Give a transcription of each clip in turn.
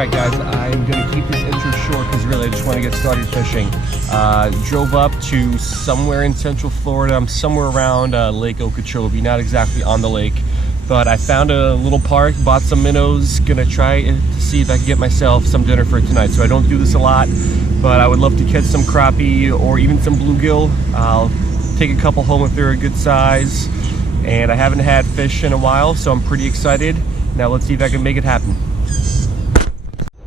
Alright guys, I'm going to keep this intro short because really I just want to get started fishing. Drove up to somewhere in Central Florida. I'm somewhere around Lake Okeechobee, not exactly on the lake. But I found a little park, bought some minnows, gonna try to see if I can get myself some dinner for tonight. So I don't do this a lot, but I would love to catch some crappie or even some bluegill. I'll take a couple home if they're a good size. And I haven't had fish in a while, so I'm pretty excited. Now let's see if I can make it happen.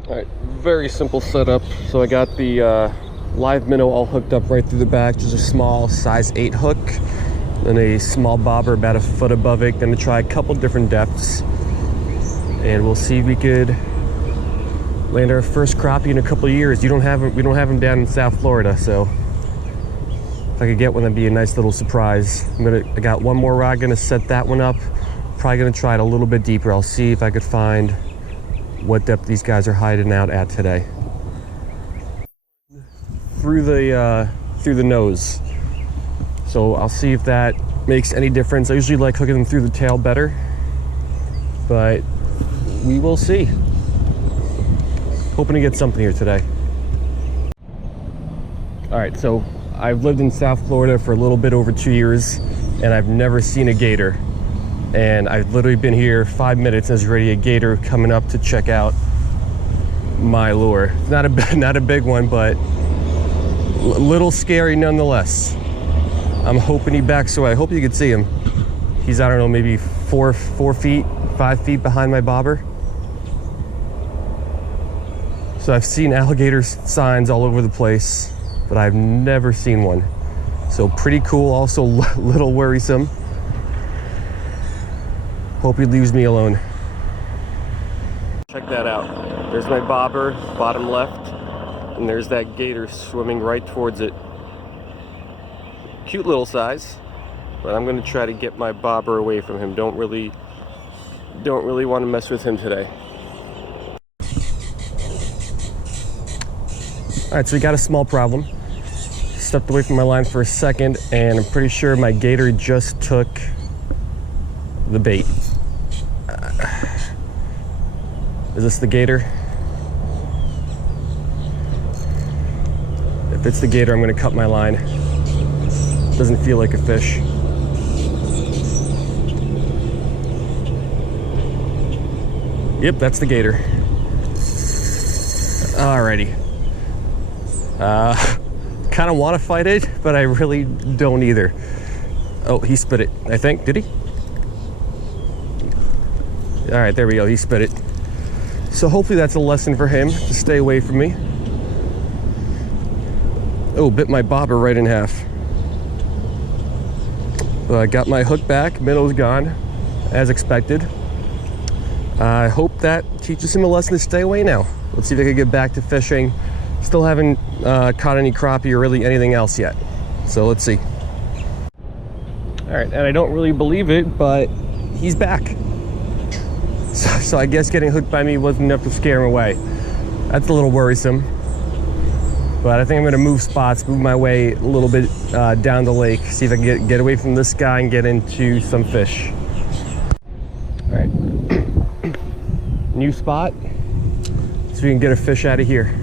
All right, very simple setup. So I got the live minnow all hooked up right through the back, just a small size 8 hook. Then a small bobber about a foot above it. Gonna try a couple different depths, and we'll see if we could land our first crappie in a couple of years. We don't have them down in South Florida, so if I could get one, that'd be a nice little surprise. I got one more rod, gonna set that one up. Probably gonna try it a little bit deeper. I'll see if I could find what depth these guys are hiding out at today. Through the nose. So I'll see if that makes any difference. I usually like hooking them through the tail better, but we will see. Hoping to get something here today. All right, so I've lived in South Florida for a little bit over 2 years, and I've never seen a gator. And I've literally been here 5 minutes and there's already a gator coming up to check out my lure. Not a big one, but a little scary nonetheless. I'm hoping he backs away. I hope you can see him. He's, I don't know, maybe 4 feet, 5 feet behind my bobber. So I've seen alligator signs all over the place, but I've never seen one. So pretty cool, also a little worrisome. Hope he leaves me alone. Check that out. There's my bobber, bottom left, and there's that gator swimming right towards it. Cute little size, but I'm going to try to get my bobber away from him. Don't really want to mess with him today. All right, so we got a small problem. Stepped away from my line for a second, and I'm pretty sure my gator just took the bait. Is this the gator? If it's the gator, I'm going to cut my line. Doesn't feel like a fish. Yep, that's the gator. Alrighty. Kind of want to fight it, but I really don't either. Oh, he spit it, I think. Did he? All right, there we go. He spit it. So hopefully that's a lesson for him to stay away from me. Oh, bit my bobber right in half. But I got my hook back. Minnow's gone, as expected. I hope that teaches him a lesson to stay away now. Let's see if I can get back to fishing. Still haven't caught any crappie or really anything else yet. So let's see. All right, and I don't really believe it, but he's back. So I guess getting hooked by me wasn't enough to scare him away. That's a little worrisome. But I think I'm gonna move spots, move my way a little bit down the lake, see if I can get away from this guy and get into some fish. All right, new spot, so we can get a fish out of here.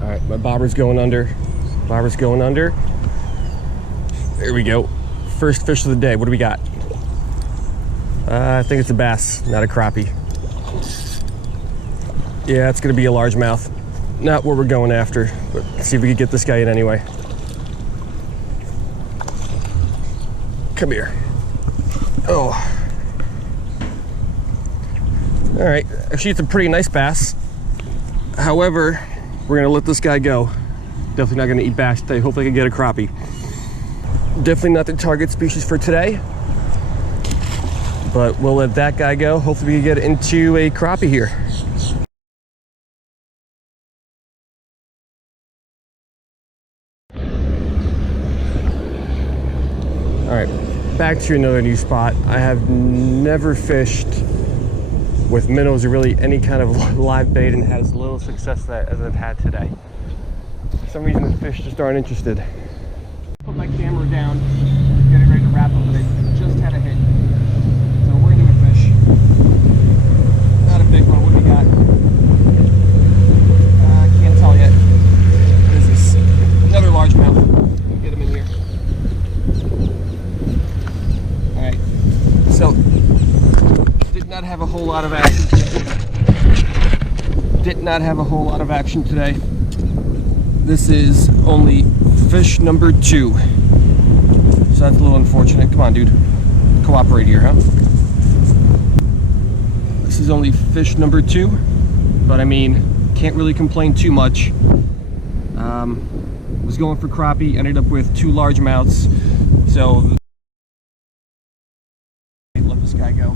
All right, my bobber's going under. Bobber's going under. There we go. First fish of the day. What do we got? I think it's a bass, not a crappie. Yeah, it's gonna be a largemouth. Not what we're going after, but let's see if we can get this guy in anyway. Come here. Oh. All right, actually it's a pretty nice bass. However, we're gonna let this guy go. Definitely not gonna eat bass today. Hopefully I can get a crappie. Definitely not the target species for today, but we'll let that guy go. Hopefully we can get into a crappie here. All right, back to another new spot. I have never fished with minnows or really any kind of live bait and had as little success as I've had today. For some reason the fish just aren't interested. Put my camera down, getting ready to wrap up, but I just had a hit. So we're into a fish. not have a whole lot of action today. This is only fish number 2. So that's a little unfortunate. Come on, dude. Cooperate here, huh? This is only fish number 2, but I mean, can't really complain too much. Was going for crappie, ended up with 2 largemouths. So let this guy go.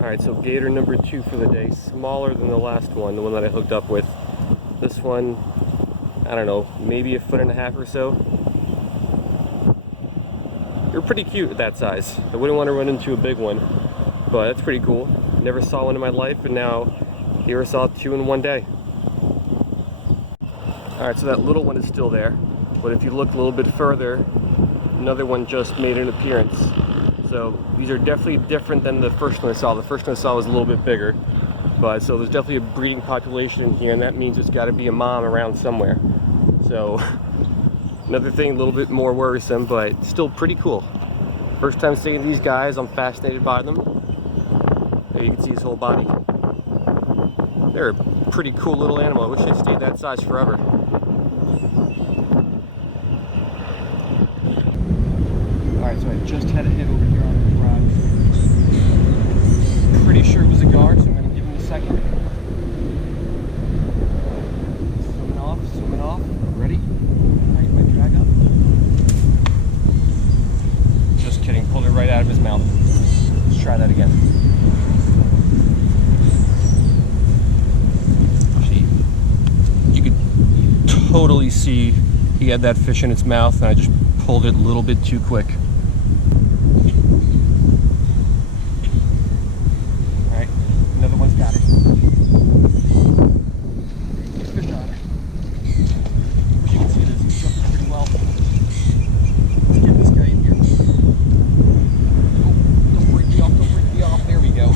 Alright, so gator number 2 for the day. Smaller than the last one, the one that I hooked up with. This one, I don't know, maybe 1.5 feet or so. They're pretty cute at that size. I wouldn't want to run into a big one, but that's pretty cool. Never saw one in my life, and now here I saw 2 in one day. Alright, so that little one is still there, but if you look a little bit further, another one just made an appearance. So these are definitely different than the first one I saw. The first one I saw was a little bit bigger, but so there's definitely a breeding population in here, and that means there's got to be a mom around somewhere. So another thing, a little bit more worrisome, but still pretty cool. First time seeing these guys, I'm fascinated by them. There you can see his whole body. They're a pretty cool little animal. I wish they stayed that size forever. Alright, so I just had a hit over here on the rod. Pretty sure it was a gar, so I'm going to give him a second. Swimming off. Ready? Tighten my drag up. Just kidding, pulled it right out of his mouth. Let's try that again. You could totally see he had that fish in its mouth, and I just pulled it a little bit too quick. Alright, another one's got it. Fish on it. As you can see, this is jumping pretty well. Let's get this guy in here. Oh, don't break me off, there we go.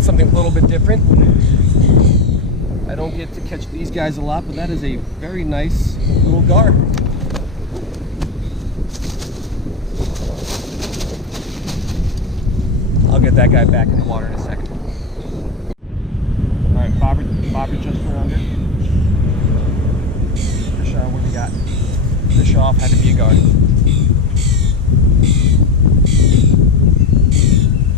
Something a little bit different. I don't get to catch these guys a lot, but that is a very nice little gar. I'll get that guy back in the water in a second. Alright, bobber just went under. Fish on, what do we got? Fish off, had to be a gar.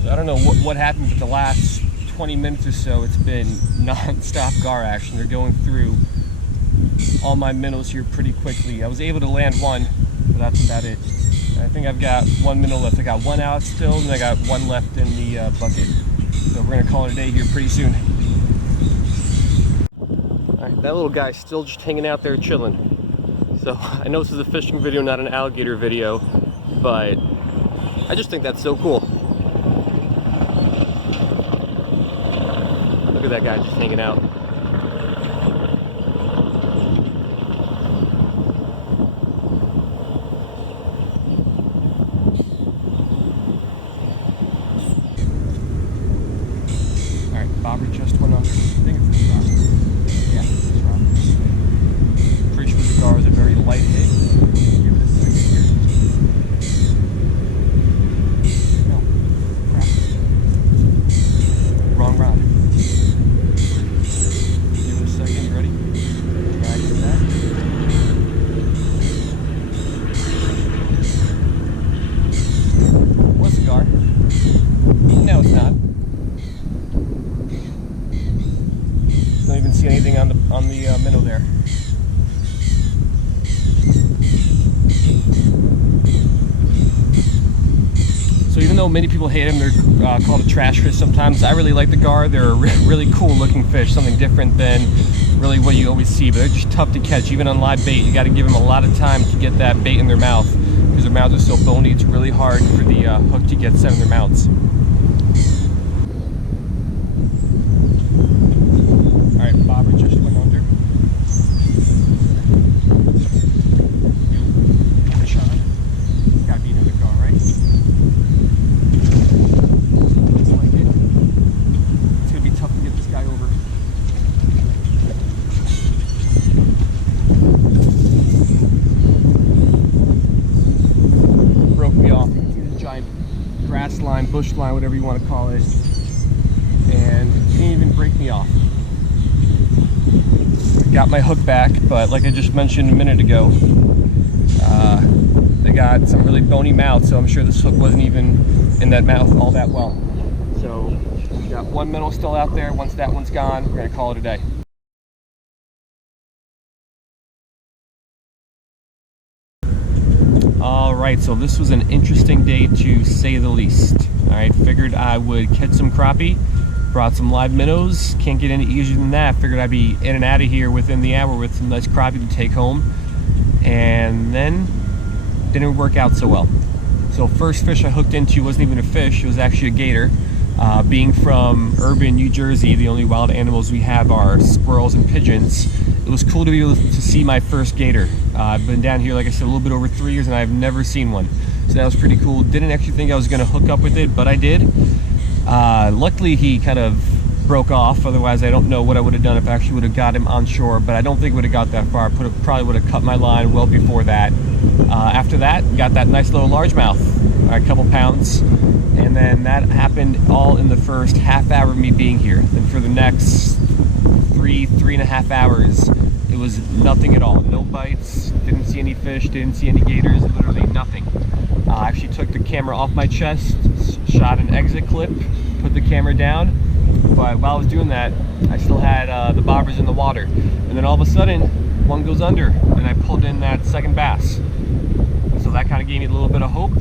So I don't know what happened with the last 20 minutes or so. It's been non-stop gar action. They're going through all my minnows here pretty quickly. I was able to land one, but that's about it. I think I've got 1 minnow left. I got 1 out still, and I got 1 left in the bucket. So we're gonna call it a day here pretty soon. Alright, that little guy's still just hanging out there chilling. So I know this is a fishing video, not an alligator video, but I just think that's so cool. Look at that guy just hanging out. Alright, bobber just went under. I think it's this rock. Yeah, it's this rock. Pretty sure the gar is a very light hit. Give it a second here. No, crap. Wrong rod. Give it a second, you ready? Drag it back. What's the gar? No, it's not. Don't even see anything on the minnow there. So even though many people hate them, they're called a trash fish sometimes, I really like the gar. They're a really cool looking fish, something different than really what you always see, but they're just tough to catch. Even on live bait, you got to give them a lot of time to get that bait in their mouth, because their mouths are so bony. It's really hard for the hook to get set in their mouths. Alright, bobber just went under. Fish on. Gotta be another gar, right? Looks like it. It's gonna be tough to get this guy over. Broke me off. See the giant grass line bush line, whatever you want to call it, and didn't even break me off. Got my hook back, but like I just mentioned a minute ago, they got some really bony mouths, so I'm sure this hook wasn't even in that mouth all that well. So we got one minnow still out there. Once that one's gone, we're gonna call it a day. All right, so this was an interesting day to say the least. All right, figured I would catch some crappie, brought some live minnows. Can't get any easier than that. Figured I'd be in and out of here within the hour with some nice crappie to take home. And then didn't work out so well. So first fish I hooked into wasn't even a fish, it was actually a gator. Being from urban New Jersey, the only wild animals we have are squirrels and pigeons. It was cool to be able to see my first gator. I've been down here, like I said, a little bit over 3 years, and I've never seen one. So that was pretty cool. Didn't actually think I was gonna hook up with it, but I did. Luckily he kind of broke off, otherwise I don't know what I would have done if I actually would have got him on shore, but I don't think it would have got that far. Probably would have cut my line well before that. After that, got that nice little largemouth, a couple pounds, and then that happened all in the first half hour of me being here. Then for the next three and a half hours, it was nothing at all. No bites, didn't see any fish, didn't see any gators, literally nothing. I actually took the camera off my chest, shot an exit clip, put the camera down, but while I was doing that, I still had the bobbers in the water. And then all of a sudden, one goes under, and I pulled in that second bass. So that kind of gave me a little bit of hope.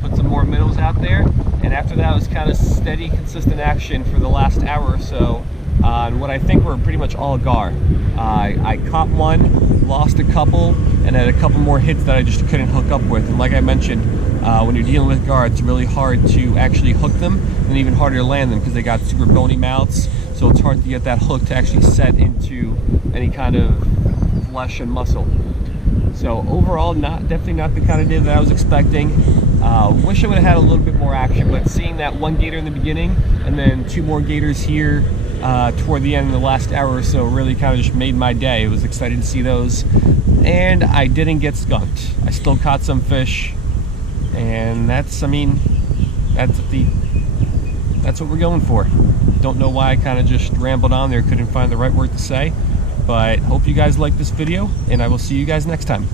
Put some more minnows out there, and after that it was kind of steady, consistent action for the last hour or so on what I think were pretty much all gar. I caught one, lost a couple, and had a couple more hits that I just couldn't hook up with. And like I mentioned, when you're dealing with gar, it's really hard to actually hook them, and even harder to land them because they got super bony mouths. So it's hard to get that hook to actually set into any kind of flesh and muscle. So overall, definitely not the kind of day that I was expecting. Wish I would have had a little bit more action, but seeing that one gator in the beginning and then two more gators here toward the end of the last hour or so really kind of just made my day. I was excited to see those, and I didn't get skunked. I still caught some fish, and that's what we're going for. Don't know why I kind of just rambled on there, couldn't find the right word to say, but hope you guys like this video, and I will see you guys next time.